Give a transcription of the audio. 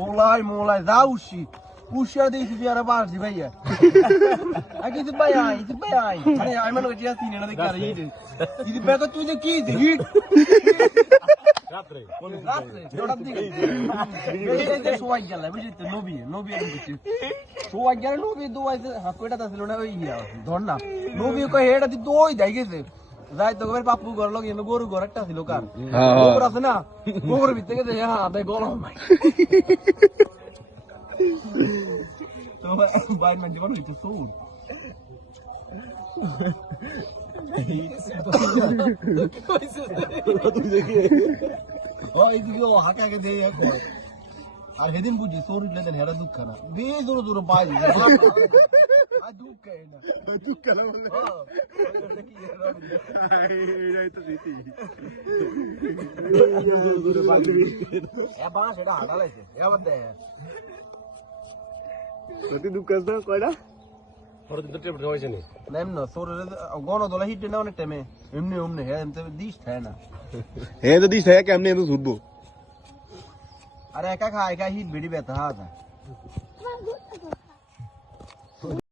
Mulai, dá o Xi. Puxa desse viara base, velho. Aqui de Baiai. Aí, mano, eu tinha assim, né, de cara. E de pega tudo aqui, de hit. Ratre. Jorat diga. Ele soa gala, বুঝিতে নবী আর কিছু। সোয়া গেল নবী দুই হাকড়া ছিল না ওই ধর না। নবী কই হেডা দি দুই দাই গেছে। যাই তো কবে পাপ্পু ঘর লগে গরু ঘর একটা ছিল কার। গোবর আছে না? গোবর ভিতরে গেছে হ্যাঁ, তাই গরম ভাই। তো ভাই মানে জীবন হইতো সুর। এই দিকে হাঁকাকে দিয়ে আর সেদিন বুঝি চোর উঠলে দেন হেরা দুঃখ না বেশ দূরে দূরে পাই আর দুঃখ না দুঃখ না বলে বাঁশ এটা হাঁটা লাগছে এবার দেয় দুঃখ কয়টা গণদলা হিট না অনেক টাইমে এমনি হ্যাঁ দিস খায় না হ্যাঁ তো দিস হ্যাঁ কেমনি তো ছুটবো আরে একা হিট বেড়ি ব্যথা